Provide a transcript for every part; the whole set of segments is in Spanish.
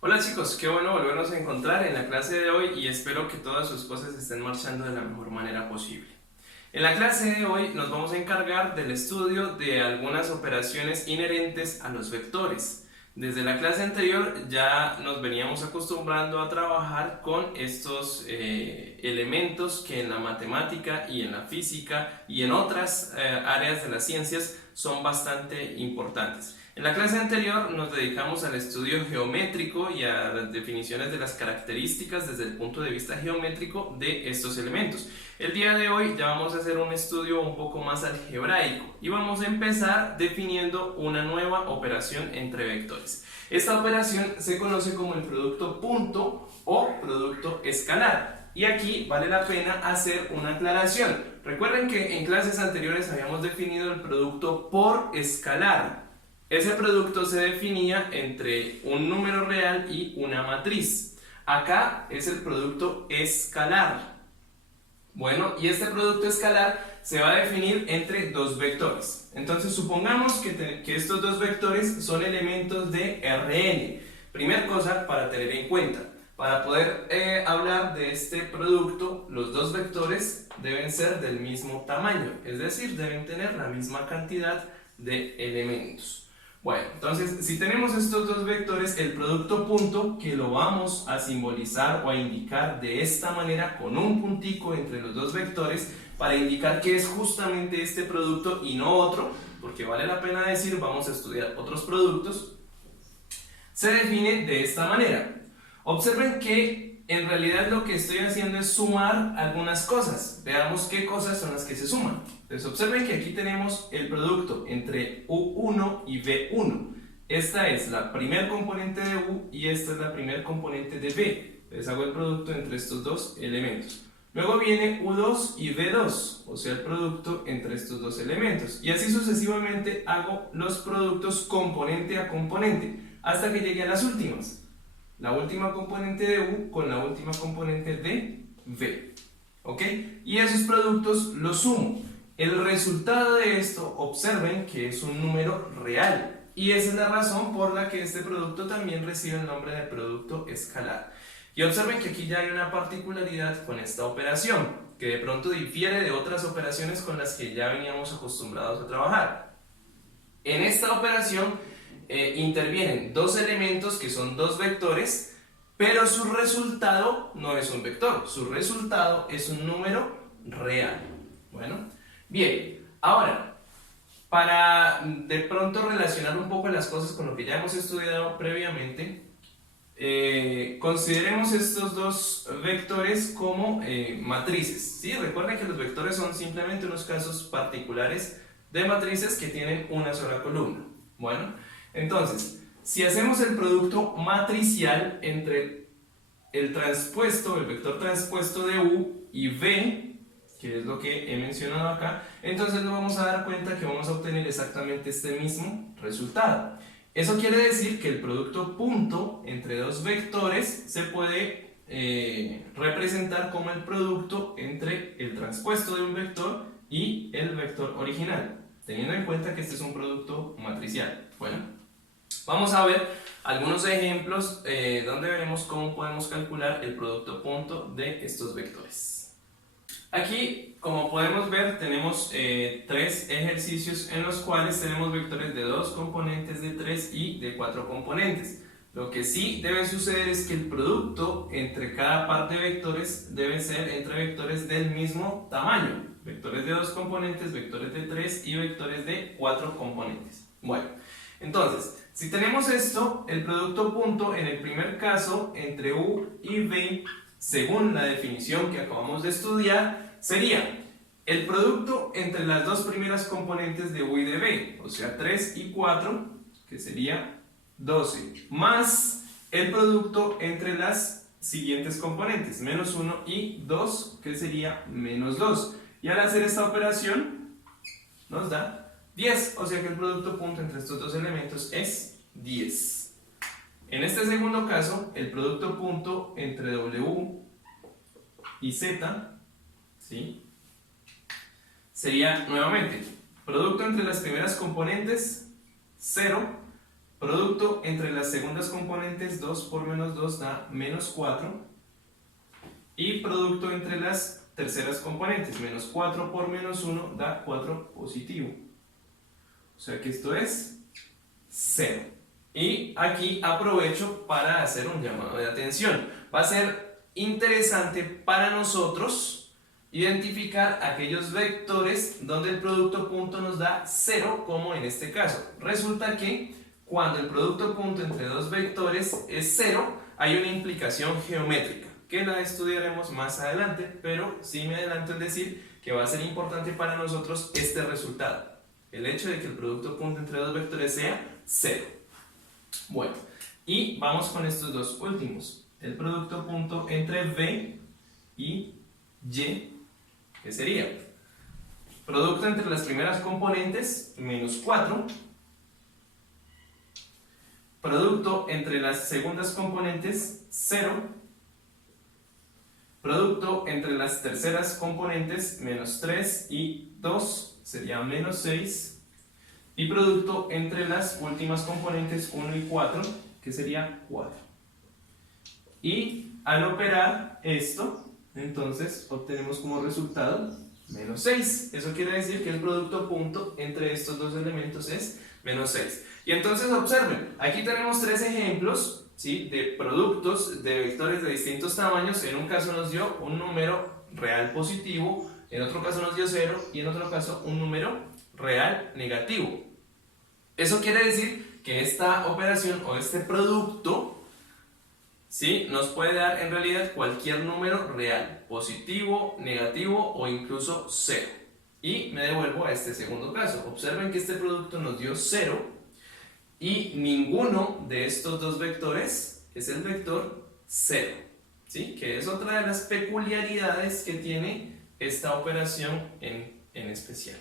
Hola chicos, qué bueno volvernos a encontrar en la clase de hoy y espero que todas sus cosas estén marchando de la mejor manera posible. En la clase de hoy nos vamos a encargar del estudio de algunas operaciones inherentes a los vectores. Desde la clase anterior ya nos veníamos acostumbrando a trabajar con estos elementos que en la matemática y en la física y en otras áreas de las ciencias son bastante importantes. En la clase anterior nos dedicamos al estudio geométrico y a las definiciones de las características desde el punto de vista geométrico de estos elementos. El día de hoy ya vamos a hacer un estudio un poco más algebraico y vamos a empezar definiendo una nueva operación entre vectores. Esta operación se conoce como el producto punto o producto escalar. Y aquí vale la pena hacer una aclaración. Recuerden que en clases anteriores habíamos definido el producto por escalar. Ese producto se definía entre un número real y una matriz. Acá es el producto escalar. Bueno, y este producto escalar se va a definir entre dos vectores. Entonces supongamos que estos dos vectores son elementos de Rn. Primera cosa para tener en cuenta. Para poder hablar de este producto, los dos vectores deben ser del mismo tamaño, es decir, deben tener la misma cantidad de elementos. Bueno, entonces si tenemos estos dos vectores, el producto punto, que lo vamos a simbolizar o a indicar de esta manera con un puntico entre los dos vectores para indicar que es justamente este producto y no otro, porque vale la pena decir, vamos a estudiar otros productos, se define de esta manera. Observen que en realidad lo que estoy haciendo es sumar algunas cosas. Veamos qué cosas son las que se suman. Entonces observen que aquí tenemos el producto entre U1 y V1. Esta es la primer componente de U y esta es la primer componente de V. Entonces hago el producto entre estos dos elementos. Luego viene U2 y V2, o sea el producto entre estos dos elementos. Y así sucesivamente hago los productos componente a componente, hasta que llegue a las últimas. La última componente de U con la última componente de V. ¿Ok? Y esos productos los sumo. El resultado de esto, observen que es un número real. Y esa es la razón por la que este producto también recibe el nombre de producto escalar. Y observen que aquí ya hay una particularidad con esta operación, que de pronto difiere de otras operaciones con las que ya veníamos acostumbrados a trabajar. En esta operación intervienen dos elementos que son dos vectores, pero su resultado no es un vector, su resultado es un número real. Bueno, bien, ahora, para de pronto relacionar un poco las cosas con lo que ya hemos estudiado previamente, consideremos estos dos vectores como matrices. ¿Sí? Recuerden que los vectores son simplemente unos casos particulares de matrices que tienen una sola columna. Bueno, entonces, si hacemos el producto matricial entre el transpuesto, el vector transpuesto de U y V, que es lo que he mencionado acá, entonces nos vamos a dar cuenta que vamos a obtener exactamente este mismo resultado. Eso quiere decir que el producto punto entre dos vectores se puede representar como el producto entre el transpuesto de un vector y el vector original, teniendo en cuenta que este es un producto matricial. Bueno, vamos a ver algunos ejemplos donde veremos cómo podemos calcular el producto punto de estos vectores. Aquí, como podemos ver, tenemos tres ejercicios en los cuales tenemos vectores de 2 componentes, de 3 y de 4 componentes. Lo que sí debe suceder es que el producto entre cada par de vectores debe ser entre vectores del mismo tamaño. Vectores de 2 componentes, vectores de 3 y vectores de 4 componentes. Bueno, entonces, si tenemos esto, el producto punto en el primer caso entre U y V, según la definición que acabamos de estudiar, sería el producto entre las dos primeras componentes de U y de V, o sea 3 y 4, que sería 12, más el producto entre las siguientes componentes, menos 1 y 2, que sería menos 2. Y al hacer esta operación nos da 10, o sea que el producto punto entre estos dos elementos es 10. En este segundo caso, el producto punto entre W y Z, ¿sí?, sería nuevamente producto entre las primeras componentes 0 Producto entre las segundas componentes, 2 por menos 2 da menos 4. Y producto entre las terceras componentes, menos 4 por menos 1 da 4 positivo. O sea que esto es 0. Y aquí aprovecho para hacer un llamado de atención. Va a ser interesante para nosotros identificar aquellos vectores donde el producto punto nos da 0, como en este caso. Resulta que cuando el producto punto entre dos vectores es 0, hay una implicación geométrica, que la estudiaremos más adelante, pero sí me adelanto en decir que va a ser importante para nosotros este resultado. El hecho de que el producto punto entre dos vectores sea 0. Bueno, y vamos con estos dos últimos. El producto punto entre V y Y, ¿qué sería? Producto entre las primeras componentes, menos 4. Producto entre las segundas componentes, 0. Producto entre las terceras componentes, menos 3 y 2, sería menos 6. Y producto entre las últimas componentes 1 y 4, que sería 4. Y al operar esto, entonces obtenemos como resultado menos 6. Eso quiere decir que el producto punto entre estos dos elementos es menos 6. Y entonces observen, aquí tenemos tres ejemplos, ¿sí?, de productos de vectores de distintos tamaños. En un caso nos dio un número real positivo, en otro caso nos dio 0 y en otro caso un número real negativo. Eso quiere decir que esta operación o este producto, ¿sí?, nos puede dar en realidad cualquier número real, positivo, negativo o incluso 0. Y me devuelvo a este segundo caso. Observen que este producto nos dio 0 y ninguno de estos dos vectores es el vector 0, ¿sí?, que es otra de las peculiaridades que tiene esta operación en especial.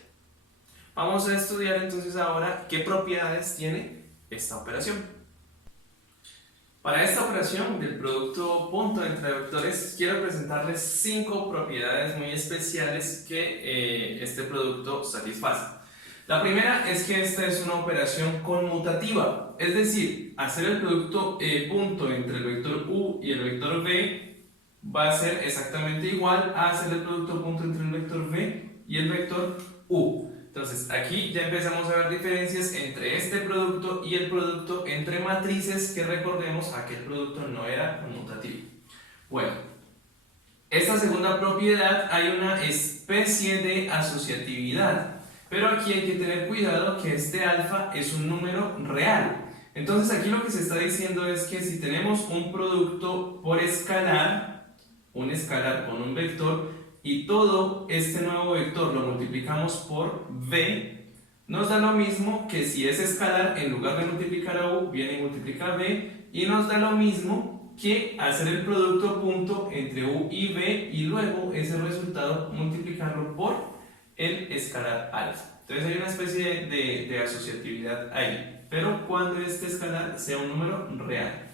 Vamos a estudiar entonces ahora qué propiedades tiene esta operación. Para esta operación del producto punto entre vectores, quiero presentarles 5 propiedades muy especiales que este producto satisface. La primera es que esta es una operación conmutativa, es decir, hacer el producto punto entre el vector u y el vector v va a ser exactamente igual a hacer el producto punto entre el vector v y el vector u. Entonces aquí ya empezamos a ver diferencias entre este producto y el producto entre matrices, que recordemos aquel producto no era conmutativo. Bueno, esta segunda propiedad, hay una especie de asociatividad, pero aquí hay que tener cuidado que este alfa es un número real. Entonces aquí lo que se está diciendo es que si tenemos un producto por escalar, un escalar con un vector, y todo este nuevo vector lo multiplicamos por v, nos da lo mismo que si es escalar, en lugar de multiplicar a u, viene y multiplica a v, y nos da lo mismo que hacer el producto punto entre u y v, y luego ese resultado multiplicarlo por el escalar alfa. Entonces hay una especie de asociatividad ahí, pero cuando este escalar sea un número real.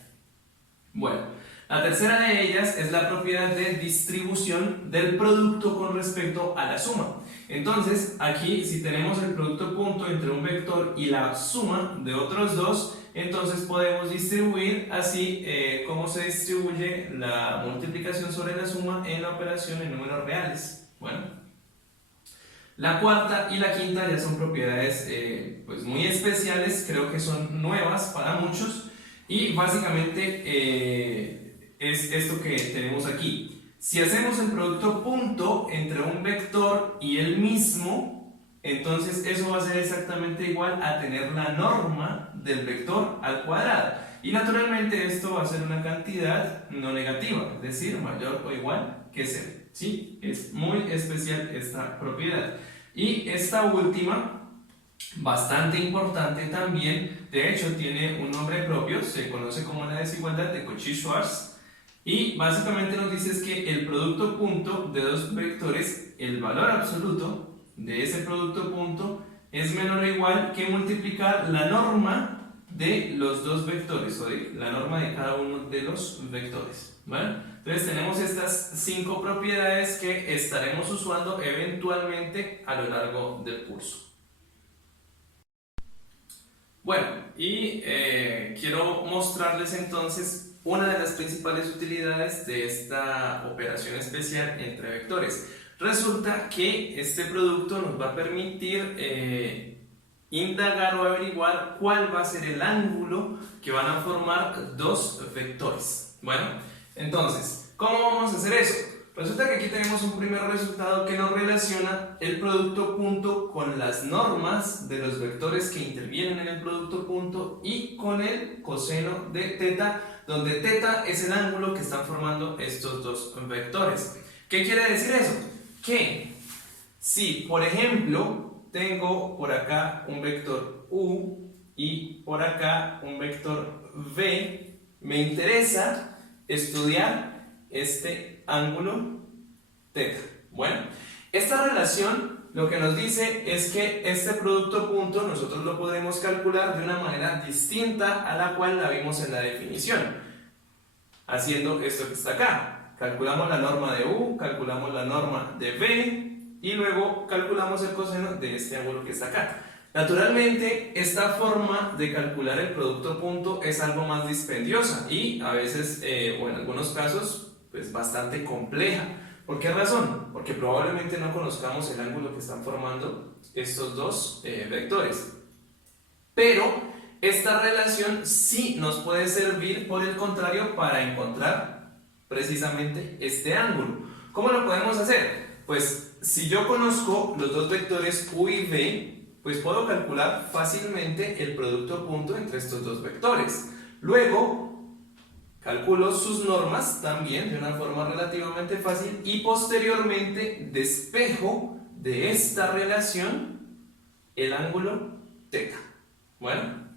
Bueno, la tercera de ellas es la propiedad de distribución del producto con respecto a la suma. Entonces, aquí si tenemos el producto punto entre un vector y la suma de otros dos, entonces podemos distribuir así como se distribuye la multiplicación sobre la suma en la operación en números reales. Bueno, la cuarta y la quinta ya son propiedades pues muy especiales, creo que son nuevas para muchos, y básicamente es esto que tenemos aquí. Si hacemos el producto punto entre un vector y el mismo, entonces eso va a ser exactamente igual a tener la norma del vector al cuadrado. Y naturalmente esto va a ser una cantidad no negativa, es decir, mayor o igual que 0. ¿Sí? Es muy especial esta propiedad. Y esta última, bastante importante también, de hecho tiene un nombre propio, se conoce como la desigualdad de Cauchy-Schwarz. Y básicamente nos dice es que el producto punto de dos vectores, el valor absoluto de ese producto punto es menor o igual que multiplicar la norma de los dos vectores, o la norma de cada uno de los vectores. ¿Vale? Entonces tenemos estas 5 propiedades que estaremos usando eventualmente a lo largo del curso. Bueno, y quiero mostrarles entonces una de las principales utilidades de esta operación especial entre vectores. Resulta que este producto nos va a permitir indagar o averiguar cuál va a ser el ángulo que van a formar dos vectores. Bueno, entonces, ¿cómo vamos a hacer eso? Resulta que aquí tenemos un primer resultado que nos relaciona el producto punto con las normas de los vectores que intervienen en el producto punto y con el coseno de teta, donde teta es el ángulo que están formando estos dos vectores. ¿Qué quiere decir eso? Que si, por ejemplo, tengo por acá un vector u y por acá un vector v, me interesa estudiar este ángulo teta. Bueno, esta relación lo que nos dice es que este producto punto nosotros lo podemos calcular de una manera distinta a la cual la vimos en la definición, haciendo esto que está acá. Calculamos la norma de u, calculamos la norma de v y luego calculamos el coseno de este ángulo que está acá. Naturalmente, esta forma de calcular el producto punto es algo más dispendiosa y a veces, o en algunos casos, pues bastante compleja. ¿Por qué razón? Porque probablemente no conozcamos el ángulo que están formando estos dos vectores. Pero esta relación sí nos puede servir, por el contrario, para encontrar precisamente este ángulo. ¿Cómo lo podemos hacer? Pues si yo conozco los dos vectores u y v, pues puedo calcular fácilmente el producto punto entre estos dos vectores. Luego, calculo sus normas también de una forma relativamente fácil y posteriormente despejo de esta relación el ángulo teta. Bueno,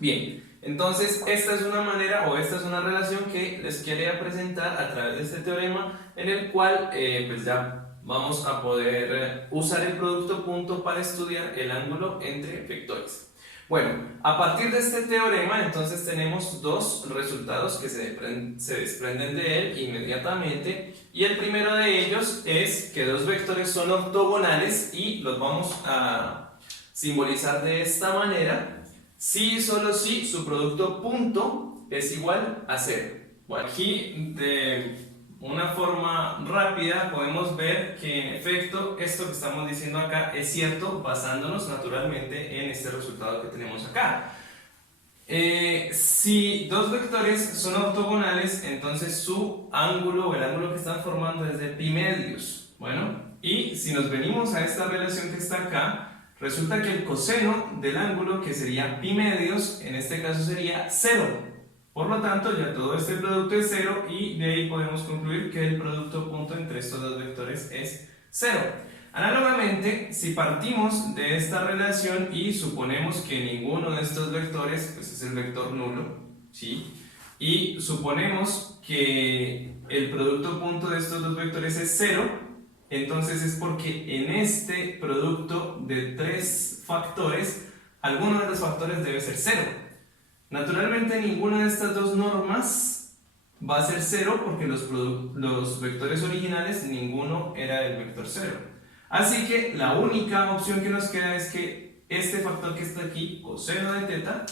bien, entonces esta es una manera o esta es una relación que les quería presentar a través de este teorema en el cual pues ya vamos a poder usar el producto punto para estudiar el ángulo entre vectores. Bueno, a partir de este teorema entonces tenemos dos resultados que se desprenden de él inmediatamente, y el primero de ellos es que dos vectores son ortogonales y los vamos a simbolizar de esta manera si y solo si su producto punto es igual a 0. Bueno, aquí de una forma rápida podemos ver que en efecto esto que estamos diciendo acá es cierto, basándonos naturalmente en este resultado que tenemos acá. Si dos vectores son ortogonales, entonces su ángulo o el ángulo que están formando es de pi medios. Bueno, y si nos venimos a esta relación que está acá, resulta que el coseno del ángulo, que sería pi medios, en este caso sería 0. Por lo tanto, ya todo este producto es 0 y de ahí podemos concluir que el producto punto entre estos dos vectores es 0. Análogamente, si partimos de esta relación y suponemos que ninguno de estos vectores pues es el vector nulo, ¿sí? Y suponemos que el producto punto de estos dos vectores es 0, entonces es porque en este producto de tres factores, alguno de los factores debe ser 0. Naturalmente ninguna de estas dos normas va a ser 0 porque los vectores originales ninguno era el vector 0. Así que la única opción que nos queda es que este factor que está aquí, coseno de teta,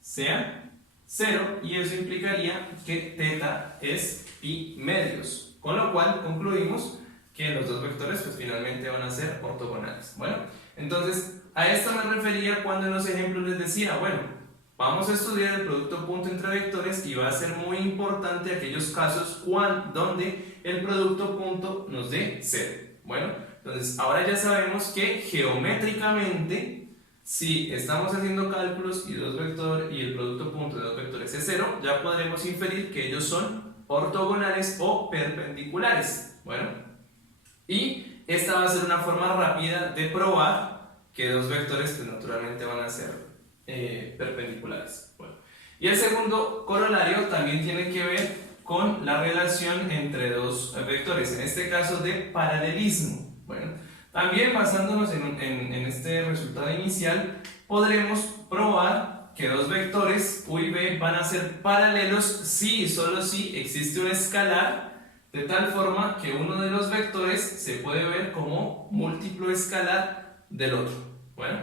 sea 0, y eso implicaría que teta es pi medios, con lo cual concluimos que los dos vectores pues finalmente van a ser ortogonales. Bueno, entonces a esto me refería cuando en los ejemplos les decía, bueno, vamos a estudiar el producto punto entre vectores y va a ser muy importante aquellos casos donde el producto punto nos dé 0. Bueno, entonces ahora ya sabemos que geométricamente, si estamos haciendo cálculos y el producto punto de dos vectores es 0, ya podremos inferir que ellos son ortogonales o perpendiculares. Bueno, y esta va a ser una forma rápida de probar que dos vectores pues, naturalmente van a ser perpendiculares. Bueno, y el segundo corolario también tiene que ver con la relación entre dos vectores, en este caso de paralelismo. Bueno, también basándonos en este resultado inicial, podremos probar que dos vectores u y v van a ser paralelos si y solo si existe un escalar, de tal forma que uno de los vectores se puede ver como múltiplo escalar del otro. Bueno,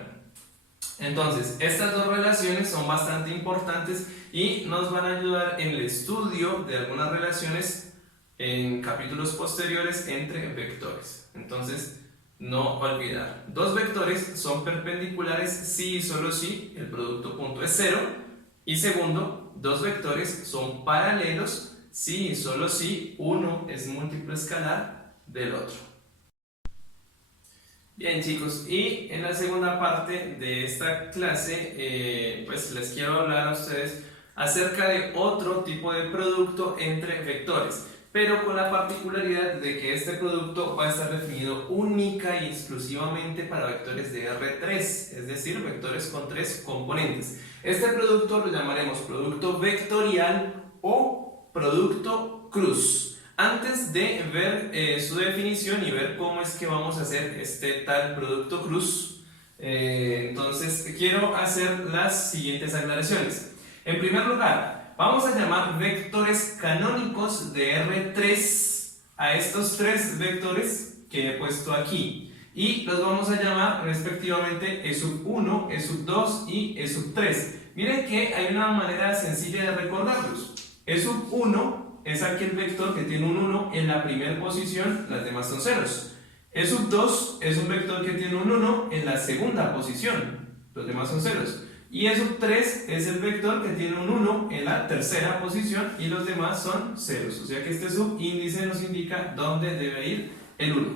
Entonces, estas dos relaciones son bastante importantes y nos van a ayudar en el estudio de algunas relaciones en capítulos posteriores entre vectores. Entonces, no olvidar, dos vectores son perpendiculares si y solo si el producto punto es cero. Y segundo, dos vectores son paralelos si y solo si uno es múltiplo escalar del otro. Bien chicos, y en la segunda parte de esta clase pues les quiero hablar a ustedes acerca de otro tipo de producto entre vectores, pero con la particularidad de que este producto va a estar definido única y exclusivamente para vectores de R3, es decir, vectores con tres componentes. Este producto lo llamaremos producto vectorial o producto cruz. Antes de ver su definición y ver cómo es que vamos a hacer este tal producto cruz, entonces quiero hacer las siguientes aclaraciones. En primer lugar, vamos a llamar vectores canónicos de R3 a estos tres vectores que he puesto aquí y los vamos a llamar respectivamente E1, E2 y E3. Miren que hay una manera sencilla de recordarlos. E1 es aquel vector que tiene un 1 en la primera posición, las demás son ceros. E2 es un vector que tiene un 1 en la segunda posición, los demás son ceros. Y E3 es el vector que tiene un 1 en la tercera posición y los demás son ceros. O sea que este subíndice nos indica dónde debe ir el 1.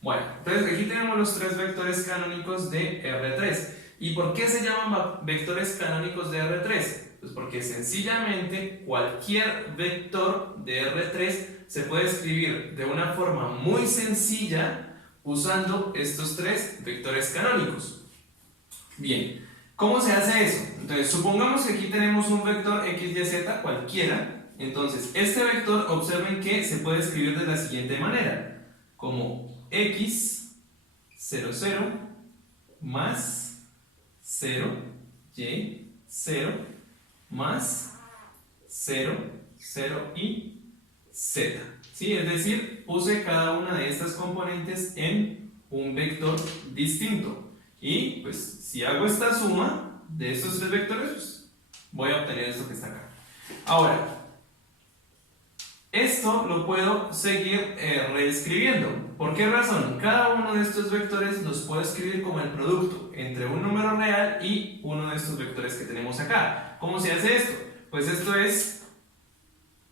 Bueno, entonces aquí tenemos los tres vectores canónicos de R3. ¿Y por qué se llaman vectores canónicos de R3? Pues porque sencillamente cualquier vector de R3 se puede escribir de una forma muy sencilla usando estos tres vectores canónicos. Bien, ¿cómo se hace eso? Entonces, supongamos que aquí tenemos un vector x, y, z cualquiera. Entonces, este vector, observen que se puede escribir de la siguiente manera, como x, 0, 0, más 0, y, 0, más 0, 0 y z. ¿Sí? Es decir, puse cada una de estas componentes en un vector distinto. Y pues si hago esta suma de estos tres vectores, pues, voy a obtener esto que está acá. Ahora, esto lo puedo seguir reescribiendo. ¿Por qué razón? Cada uno de estos vectores los puedo escribir como el producto entre un número real y uno de estos vectores que tenemos acá. ¿Cómo se hace esto? Pues esto es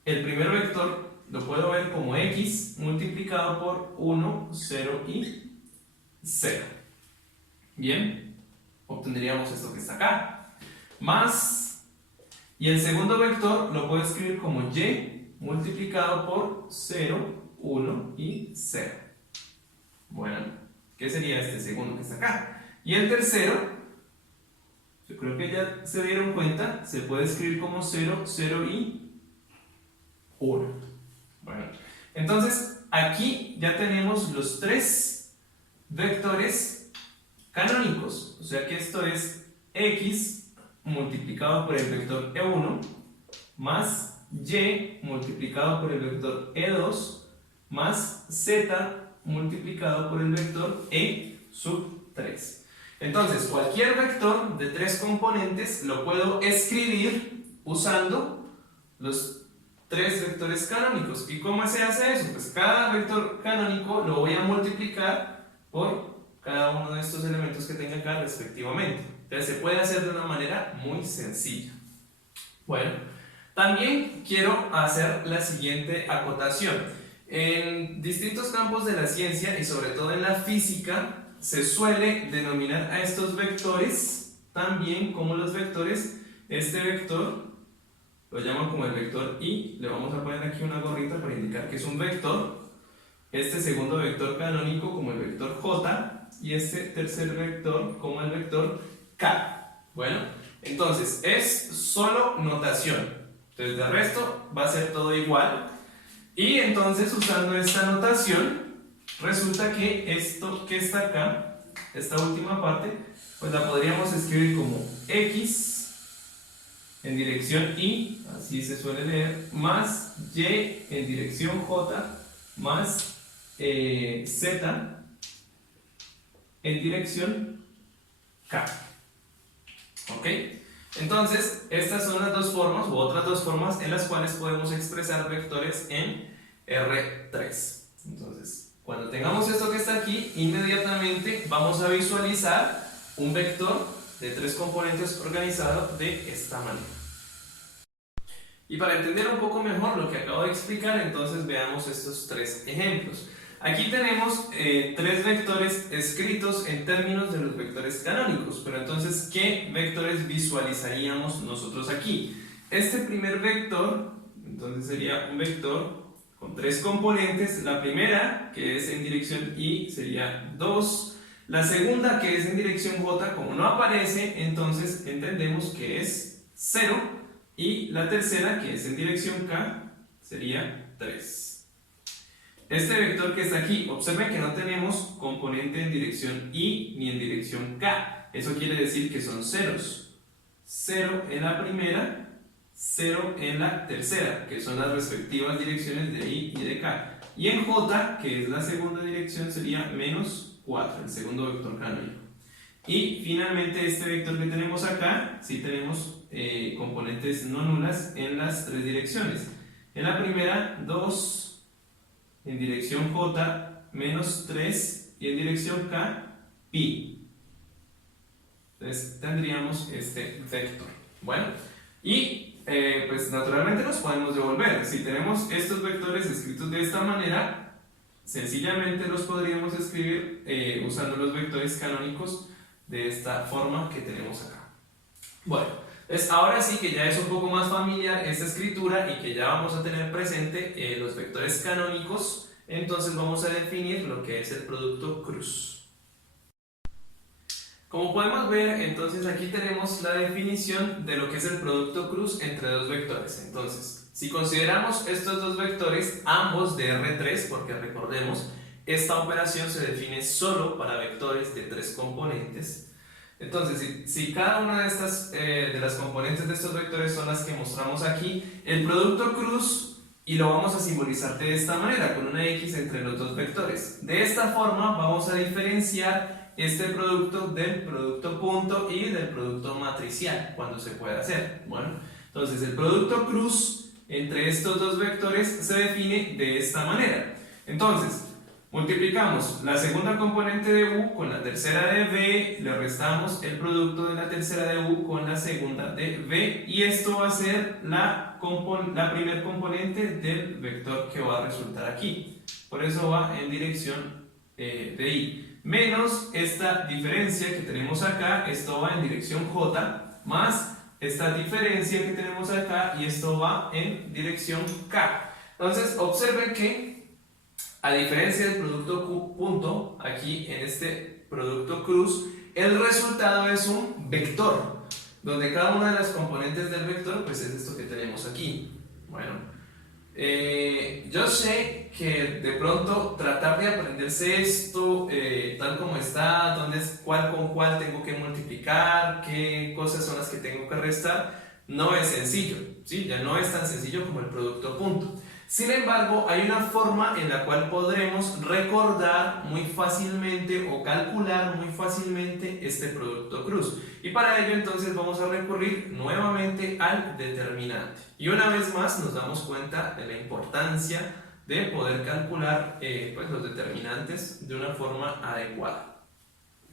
el primer vector, lo puedo ver como x multiplicado por 1, 0 y 0. Bien, obtendríamos esto que está acá. Más, y el segundo vector lo puedo escribir como y multiplicado por 0, 1 y 0. Bueno, ¿qué sería este segundo que está acá? Y el tercero, yo creo que ya se dieron cuenta, se puede escribir como 0, 0 y 1. Bueno, entonces aquí ya tenemos los tres vectores canónicos. O sea que esto es x multiplicado por el vector E1 más y multiplicado por el vector E2 más z multiplicado por el vector E3. Entonces, cualquier vector de tres componentes lo puedo escribir usando los tres vectores canónicos. ¿Y cómo se hace eso? Pues cada vector canónico lo voy a multiplicar por cada uno de estos elementos que tenga acá respectivamente. Entonces se puede hacer de una manera muy sencilla. Bueno, también quiero hacer la siguiente acotación. En distintos campos de la ciencia y sobre todo en la física se suele denominar a estos vectores también como los vectores. Este vector lo llaman como el vector y le vamos a poner aquí una gorrita para indicar que es un vector. Este segundo vector canónico como el vector J y este tercer vector como el vector K. Bueno, entonces es solo notación. Entonces de resto va a ser todo igual. Y entonces usando esta notación resulta que esto que está acá, esta última parte, pues la podríamos escribir como x en dirección y, así se suele leer, más y en dirección j más z en dirección k. ¿ok? Entonces, estas son las dos formas, u otras dos formas en las cuales podemos expresar vectores en R3. Entonces, cuando tengamos esto que está aquí, inmediatamente vamos a visualizar un vector de 3 componentes organizado de esta manera. Y para entender un poco mejor lo que acabo de explicar, entonces veamos estos 3 ejemplos. Aquí tenemos 3 vectores escritos en términos de los vectores canónicos, pero entonces, ¿qué vectores visualizaríamos nosotros aquí? Este primer vector, entonces sería un vector con 3 componentes. La primera, que es en dirección Y, sería 2. La segunda, que es en dirección J, como no aparece, entonces entendemos que es 0. Y la tercera, que es en dirección K, sería 3. Este vector que está aquí, observen que no tenemos componente en dirección Y ni en dirección K. Eso quiere decir que son ceros. 0 en la primera, 0 en la tercera, que son las respectivas direcciones de I y de K. Y en J, que es la segunda dirección, sería menos 4, el segundo vector canónico. Y finalmente este vector que tenemos acá, sí tenemos componentes no nulas en las 3 direcciones. En la primera, 2 en dirección J, menos 3, y en dirección K, pi. Entonces tendríamos este vector. Bueno, y pues naturalmente nos podemos devolver. Si tenemos estos vectores escritos de esta manera, sencillamente los podríamos escribir usando los vectores canónicos de esta forma que tenemos acá. Bueno, entonces ahora sí que ya es un poco más familiar esta escritura y que ya vamos a tener presente los vectores canónicos, entonces vamos a definir lo que es el producto cruz. Como podemos ver, entonces aquí tenemos la definición de lo que es el producto cruz entre dos vectores. Entonces, si consideramos estos dos vectores, ambos de R3, porque recordemos, esta operación se define solo para vectores de 3 componentes. Entonces, si cada una de estas de las componentes de estos vectores son las que mostramos aquí, el producto cruz, y lo vamos a simbolizar de esta manera, con una X entre los dos vectores. De esta forma vamos a diferenciar este producto del producto punto y del producto matricial, cuando se pueda hacer. Bueno, entonces el producto cruz entre estos dos vectores se define de esta manera. Entonces, multiplicamos la segunda componente de U con la tercera de V, le restamos el producto de la tercera de U con la segunda de V, y esto va a ser la primer componente del vector que va a resultar aquí. Por eso va en dirección de I. Menos esta diferencia que tenemos acá, esto va en dirección J, más esta diferencia que tenemos acá, y esto va en dirección K. Entonces, observen que a diferencia del producto punto, aquí en este producto cruz, el resultado es un vector, donde cada una de las componentes del vector pues es esto que tenemos aquí. Bueno, yo sé que de pronto tratar de aprenderse esto tal como está, dónde es cuál con cuál tengo que multiplicar, qué cosas son las que tengo que restar, no es sencillo, ¿sí? Ya no es tan sencillo como el producto punto. Sin embargo, hay una forma en la cual podremos recordar muy fácilmente o calcular muy fácilmente este producto cruz. Y para ello entonces vamos a recurrir nuevamente al determinante. Y una vez más nos damos cuenta de la importancia de poder calcular pues los determinantes de una forma adecuada.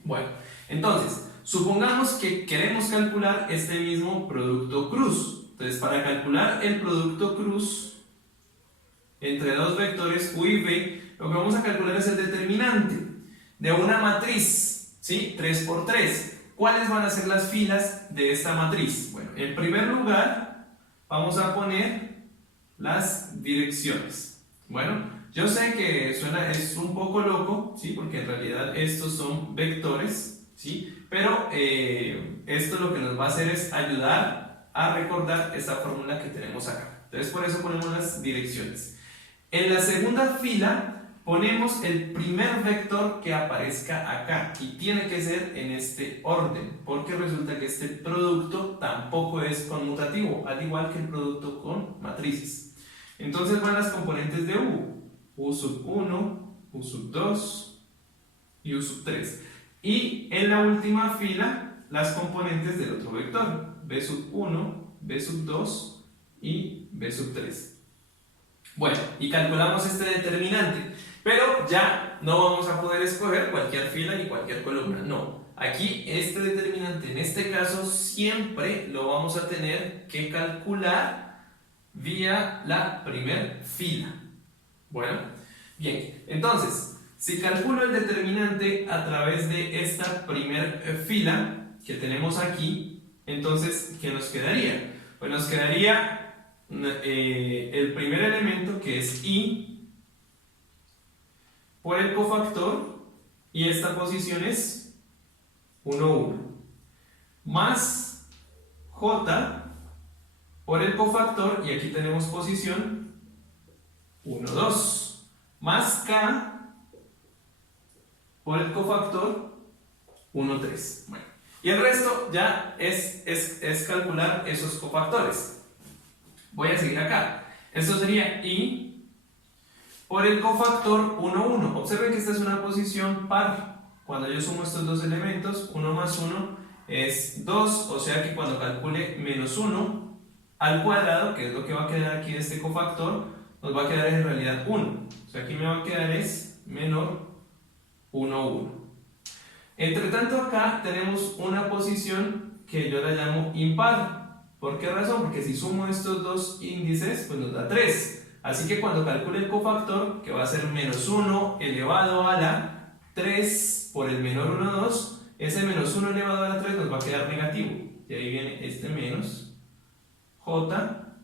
Bueno, entonces, supongamos que queremos calcular este mismo producto cruz. Entonces, para calcular el producto cruz entre dos vectores U y V, lo que vamos a calcular es el determinante de una matriz, ¿sí? 3 por 3. ¿Cuáles van a ser las filas de esta matriz? Bueno, en primer lugar, vamos a poner las direcciones. Bueno, yo sé que es un poco loco, ¿sí? Porque en realidad estos son vectores, ¿sí? Pero esto lo que nos va a hacer es ayudar a recordar esta fórmula que tenemos acá. Entonces, por eso ponemos las direcciones. En la segunda fila ponemos el primer vector que aparezca acá, y tiene que ser en este orden, porque resulta que este producto tampoco es conmutativo, al igual que el producto con matrices. Entonces van las componentes de U sub 1, U sub 2 y U sub 3. Y en la última fila las componentes del otro vector, b sub 1, b sub 2 y b sub 3. Bueno, y calculamos este determinante, pero ya no vamos a poder escoger cualquier fila ni cualquier columna, no. Aquí este determinante, en este caso, siempre lo vamos a tener que calcular vía la primer fila. Bueno, bien, entonces, si calculo el determinante a través de esta primer fila que tenemos aquí, entonces, ¿qué nos quedaría? Pues nos quedaría el primer elemento, que es i, por el cofactor, y esta posición es 1, 1, más j por el cofactor, y aquí tenemos posición 1, 2, más k por el cofactor 1, 3. Bueno, y el resto ya es calcular esos cofactores. Voy a seguir acá. Esto sería i por el cofactor 1, 1. Observen que esta es una posición par. Cuando yo sumo estos dos elementos, 1 más 1 es 2, o sea que cuando calcule menos 1 al cuadrado, que es lo que va a quedar aquí de este cofactor, nos va a quedar en realidad 1. O sea, aquí me va a quedar es menor 1, 1. Entre tanto, acá tenemos una posición que yo la llamo impar. ¿Por qué razón? Porque si sumo estos dos índices, pues nos da 3. Así que cuando calcule el cofactor, que va a ser menos 1 elevado a la 3 por el menor 1, 2, ese menos 1 elevado a la 3 nos va a quedar negativo. Y ahí viene este menos j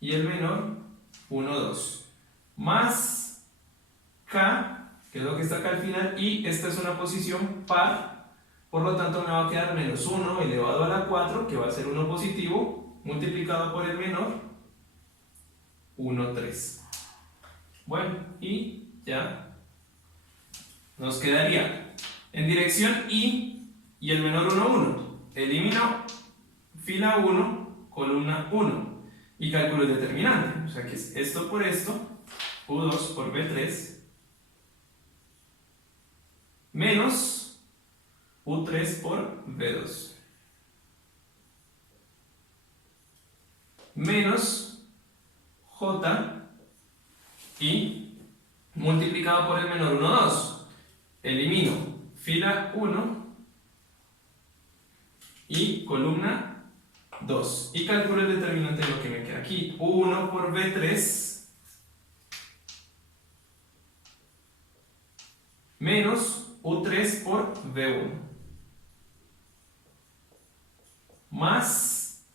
y el menor 1, 2. Más k, que es lo que está acá al final, y esta es una posición par, por lo tanto me va a quedar menos 1 elevado a la 4, que va a ser 1 positivo, multiplicado por el menor 1, 3. Bueno, y ya nos quedaría en dirección i y el menor 1, 1. Elimino fila 1, columna 1 y calculo el determinante. O sea que es esto por esto, u2 por b3 menos u3 por b2 menos j y multiplicado por el menor 1, 2. Elimino fila 1 y columna 2 y calculo el determinante de lo que me queda aquí, u1 por b3 menos u3 por b1 más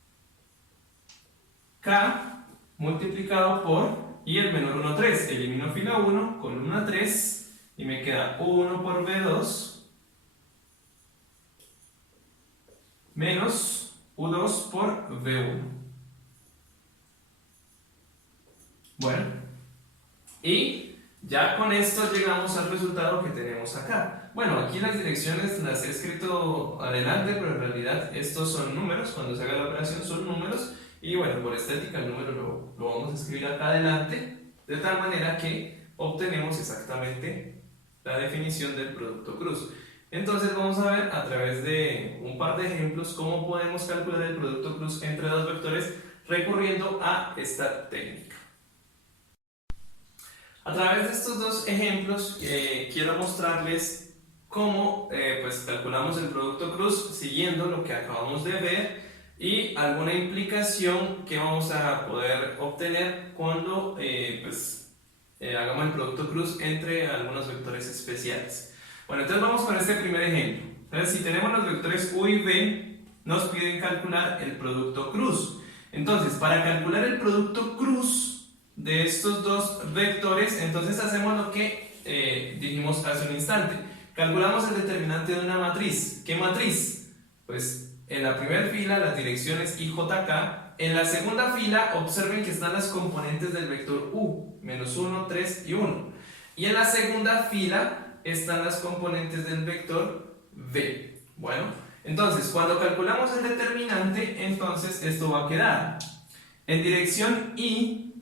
k multiplicado por, y el menor 1, 3. Elimino fila 1, columna 3 y me queda u1 por b2 menos u2 por b1. Bueno, y ya con esto llegamos al resultado que tenemos acá. Bueno, aquí las direcciones las he escrito adelante, pero en realidad estos son números. Cuando se haga la operación son números. Y bueno, por estética el número lo vamos a escribir acá adelante, de tal manera que obtenemos exactamente la definición del producto cruz. Entonces vamos a ver a través de un par de ejemplos cómo podemos calcular el producto cruz entre dos vectores recurriendo a esta técnica. A través de estos dos ejemplos quiero mostrarles cómo pues calculamos el producto cruz siguiendo lo que acabamos de ver y alguna implicación que vamos a poder obtener cuando hagamos el producto cruz entre algunos vectores especiales. Bueno, entonces vamos con este primer ejemplo. Entonces, si tenemos los vectores u y b, nos piden calcular el producto cruz. Entonces, para calcular el producto cruz de estos dos vectores, entonces hacemos lo que dijimos hace un instante. Calculamos el determinante de una matriz. ¿Qué matriz? Pues en la primera fila las direcciones i, j, k. En la segunda fila observen que están las componentes del vector u, menos 1, 3 y 1. Y en la segunda fila están las componentes del vector v. Bueno, entonces cuando calculamos el determinante, entonces esto va a quedar en dirección i.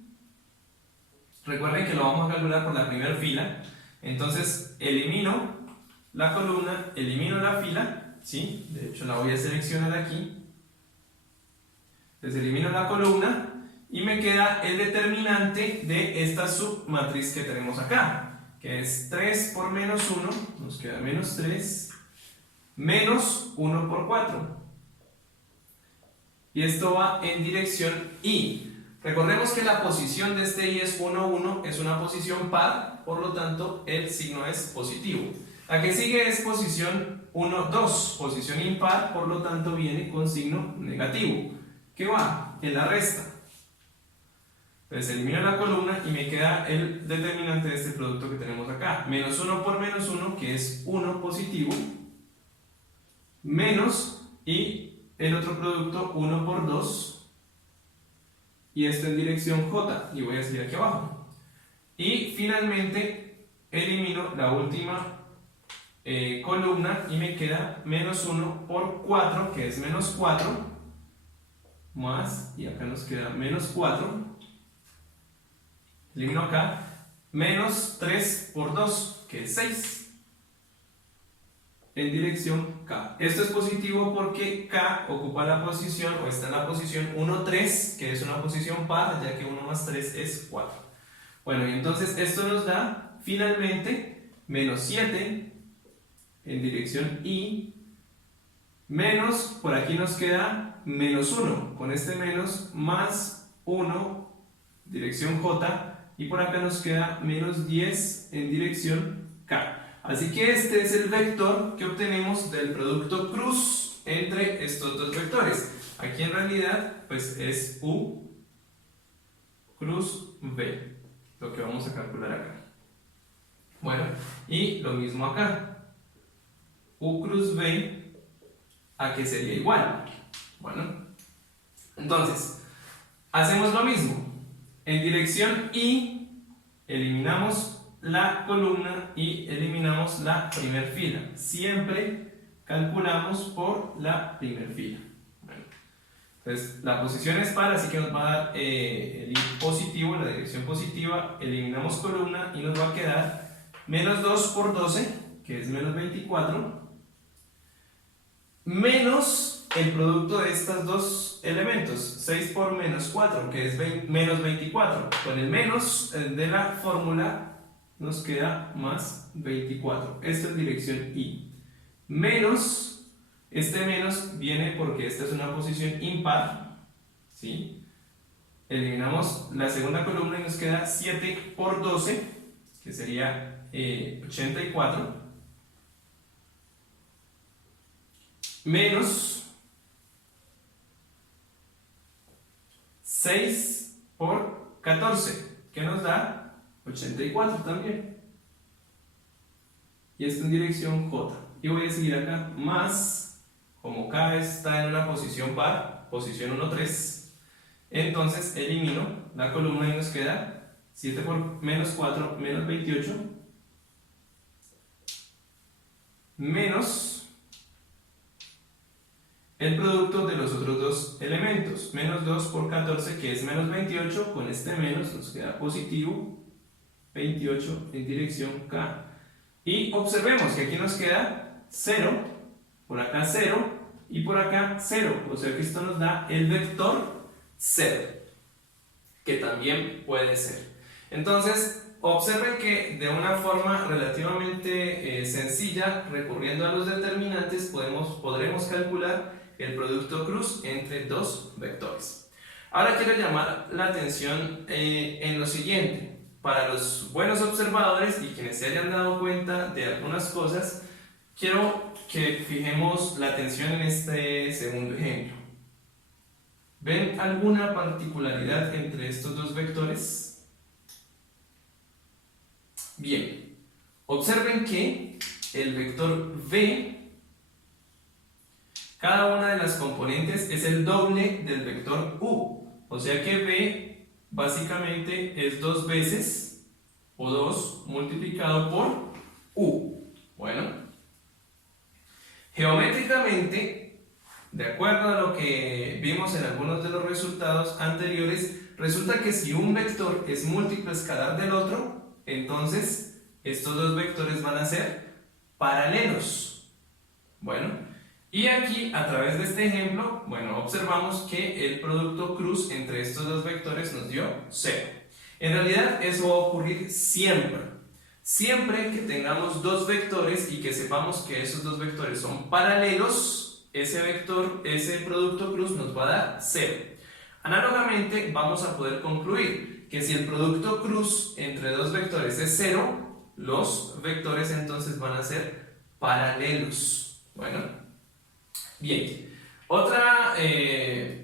Recuerden que lo vamos a calcular por la primera fila. Entonces elimino la columna, elimino la fila, ¿sí? De hecho la voy a seleccionar aquí. Entonces elimino la columna y me queda el determinante de esta submatriz que tenemos acá, que es 3 por menos 1, nos queda menos 3, menos 1 por 4. Y esto va en dirección I. Recordemos que la posición de este I es 1, 1, es una posición par, por lo tanto el signo es positivo. La que sigue es posición 1, 2, posición impar, por lo tanto viene con signo negativo. ¿Qué va? En la resta. Entonces elimino la columna y me queda el determinante de este producto que tenemos acá. Menos 1 por menos 1, que es 1 positivo, menos, y el otro producto 1 por 2, y esto en dirección J, y voy a seguir aquí abajo. Y finalmente elimino la última columna y me queda menos 1 por 4, que es menos 4, más, y acá nos queda menos 4, elimino acá, menos 3 por 2, que es 6, en dirección K. Esto es positivo porque K ocupa la posición, o está en la posición 1, 3, que es una posición par, ya que 1 más 3 es 4. Bueno, y entonces esto nos da finalmente menos 7 en dirección I, menos, por aquí nos queda menos 1, con este menos, más 1, dirección J, y por acá nos queda menos 10 en dirección K. Así que este es el vector que obtenemos del producto cruz entre estos dos vectores. Aquí en realidad pues es U cruz V, lo que vamos a calcular acá. Bueno, y lo mismo acá. U cruz V, ¿a qué sería igual? Bueno, entonces, hacemos lo mismo. En dirección I, eliminamos la columna y eliminamos la primer fila. Siempre calculamos por la primer fila. Bueno, entonces, la posición es par, así que nos va a dar el I positivo, la dirección positiva. Eliminamos columna y nos va a quedar menos 2 por 12, que es menos 24, menos el producto de estos dos elementos, 6 por menos 4, que es menos 24. Con el menos de la fórmula nos queda más 24. Esto es dirección I. Menos, este menos viene porque esta es una posición impar, ¿sí? Eliminamos la segunda columna y nos queda 7 por 12, que sería 84, menos 6 por 14, que nos da 84 también. Y esto en dirección J. Y voy a seguir acá, más, como K está en una posición par, posición 1, 3, entonces elimino la columna y nos queda 7 por menos 4, menos 28, menos el producto de los otros dos elementos, menos 2 por 14, que es menos 28, con este menos nos queda positivo 28 en dirección K. Y observemos que aquí nos queda 0, por acá 0 y por acá 0, o sea que esto nos da el vector 0, que también puede ser. Entonces, observen que de una forma relativamente sencilla, recurriendo a los determinantes, podremos calcular el producto cruz entre dos vectores. Ahora quiero llamar la atención en lo siguiente. Para los buenos observadores y quienes se hayan dado cuenta de algunas cosas, quiero que fijemos la atención en este segundo ejemplo. ¿Ven alguna particularidad entre estos dos vectores? Bien, observen que el vector V, cada una de las componentes es el doble del vector U, o sea que V básicamente es 2 veces, o 2 multiplicado por U. Bueno, geométricamente, de acuerdo a lo que vimos en algunos de los resultados anteriores, resulta que si un vector es múltiplo escalar del otro, entonces estos dos vectores van a ser paralelos. Bueno, Y aquí, a través de este ejemplo, bueno, observamos que el producto cruz entre estos dos vectores nos dio 0. En realidad, eso va a ocurrir siempre. Siempre que tengamos dos vectores y que sepamos que esos dos vectores son paralelos, ese producto cruz nos va a dar 0. Análogamente, vamos a poder concluir que si el producto cruz entre dos vectores es 0, los vectores entonces van a ser paralelos. Bueno. Bien, otra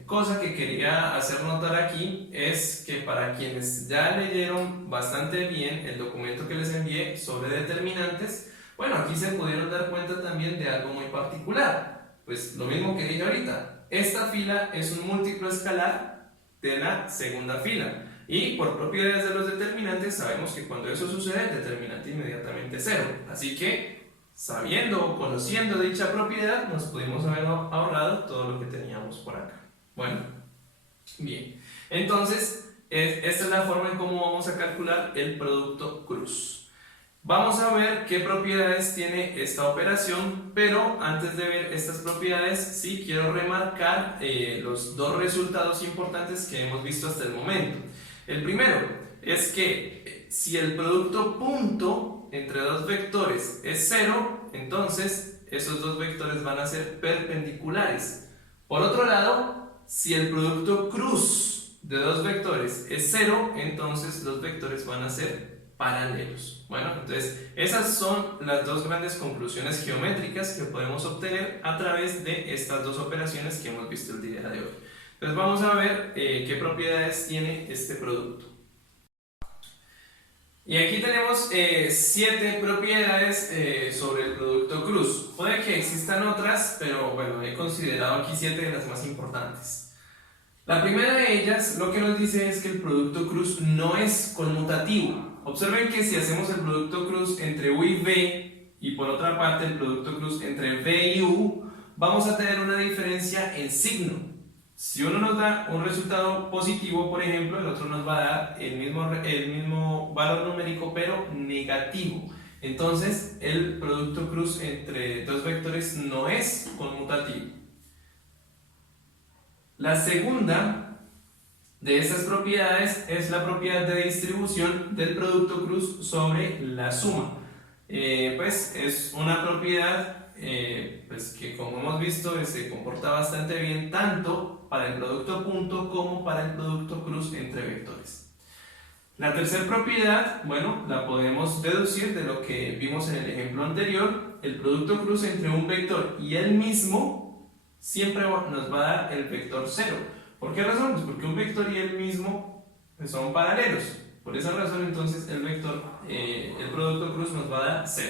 cosa que quería hacer notar aquí es que para quienes ya leyeron bastante bien el documento que les envié sobre determinantes, bueno, aquí se pudieron dar cuenta también de algo muy particular. Pues lo mismo que dije ahorita, esta fila es un múltiplo escalar de la segunda fila. Y por propiedades de los determinantes sabemos que cuando eso sucede el determinante inmediatamente es 0. Así que sabiendo o conociendo dicha propiedad, nos pudimos haber ahorrado todo lo que teníamos por acá. Bueno, bien. Entonces, esta es la forma en cómo vamos a calcular el producto cruz. Vamos a ver qué propiedades tiene esta operación, pero antes de ver estas propiedades, sí quiero remarcar los dos resultados importantes que hemos visto hasta el momento. El primero es que si el producto punto entre dos vectores es 0, entonces esos dos vectores van a ser perpendiculares. Por otro lado, si el producto cruz de dos vectores es 0, entonces los vectores van a ser paralelos. Bueno, entonces esas son las dos grandes conclusiones geométricas que podemos obtener a través de estas dos operaciones que hemos visto el día de hoy. Entonces vamos a ver qué propiedades tiene este producto. Y aquí tenemos 7 propiedades sobre el producto cruz. Puede que existan otras, pero bueno, he considerado aquí 7 de las más importantes. La primera de ellas lo que nos dice es que el producto cruz no es conmutativo. Observen que si hacemos el producto cruz entre U y V, y por otra parte el producto cruz entre V y U, vamos a tener una diferencia en signo. Si uno nos da un resultado positivo, por ejemplo, el otro nos va a dar el mismo valor numérico, pero negativo. Entonces, el producto cruz entre dos vectores no es conmutativo. La segunda de estas propiedades es la propiedad de distribución del producto cruz sobre la suma. Pues es una propiedad pues que, como hemos visto, se comporta bastante bien tanto para el producto punto como para el producto cruz entre vectores. La tercera propiedad, bueno, la podemos deducir de lo que vimos en el ejemplo anterior. El producto cruz entre un vector y el mismo siempre nos va a dar el vector 0. ¿Por qué razón? Pues porque un vector y el mismo son paralelos. Por esa razón, entonces, el producto cruz nos va a dar 0.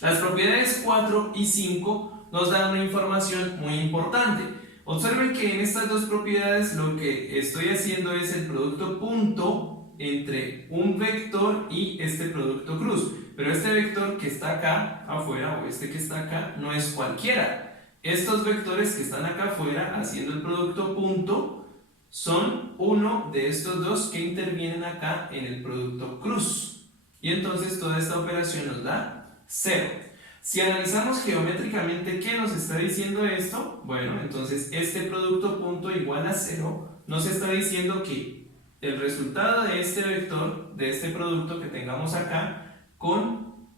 Las propiedades 4 y 5 nos dan una información muy importante. Observen que en estas dos propiedades lo que estoy haciendo es el producto punto entre un vector y este producto cruz. Pero este vector que está acá afuera, o este que está acá, no es cualquiera. Estos vectores que están acá afuera haciendo el producto punto son uno de estos dos que intervienen acá en el producto cruz. Y entonces toda esta operación nos da 0. Si analizamos geométricamente qué nos está diciendo esto, bueno, entonces este producto punto igual a 0 nos está diciendo que el resultado de este vector, de este producto que tengamos acá, con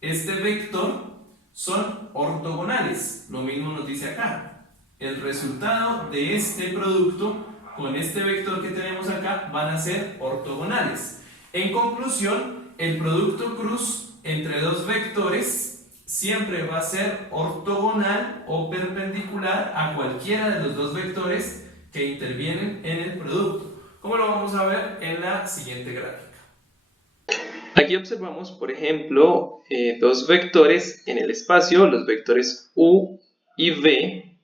este vector son ortogonales. Lo mismo nos dice acá. El resultado de este producto con este vector que tenemos acá van a ser ortogonales. En conclusión, el producto cruz entre dos vectores siempre va a ser ortogonal o perpendicular a cualquiera de los dos vectores que intervienen en el producto, como lo vamos a ver en la siguiente gráfica. Aquí observamos, por ejemplo, dos vectores en el espacio, los vectores U y V,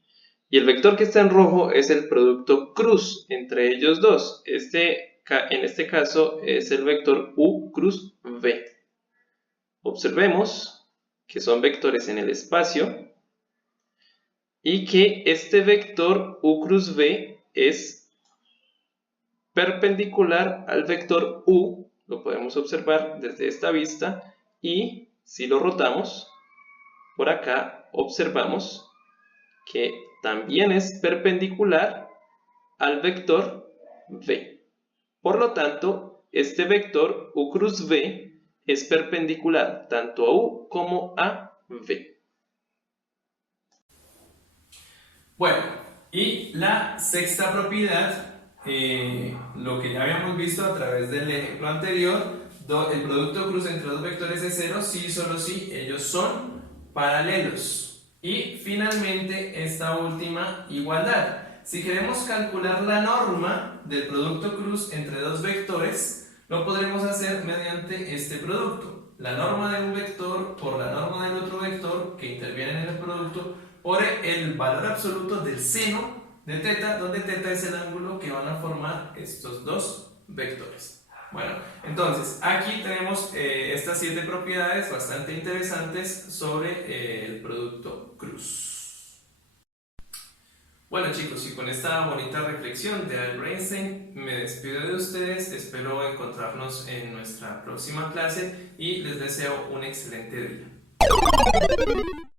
y el vector que está en rojo es el producto cruz entre ellos dos. En este caso es el vector U cruz V. Observemos que son vectores en el espacio y que este vector U cruz V es perpendicular al vector U, lo podemos observar desde esta vista, y si lo rotamos, por acá observamos que también es perpendicular al vector v. Por lo tanto, este vector u cruz v es perpendicular tanto a u como a v. Bueno, y la sexta propiedad, lo que ya habíamos visto a través del ejemplo anterior, el producto cruz entre dos vectores es cero si y solo si ellos son paralelos. Y finalmente esta última igualdad. Si queremos calcular la norma del producto cruz entre dos vectores, lo podremos hacer mediante este producto. La norma de un vector por la norma del otro vector que intervienen en el producto por el valor absoluto del seno de teta, donde teta es el ángulo que van a formar estos dos vectores. Bueno, entonces aquí tenemos estas 7 propiedades bastante interesantes sobre el producto cruz. Bueno chicos, y con esta bonita reflexión de Albert Einstein me despido de ustedes, espero encontrarnos en nuestra próxima clase y les deseo un excelente día.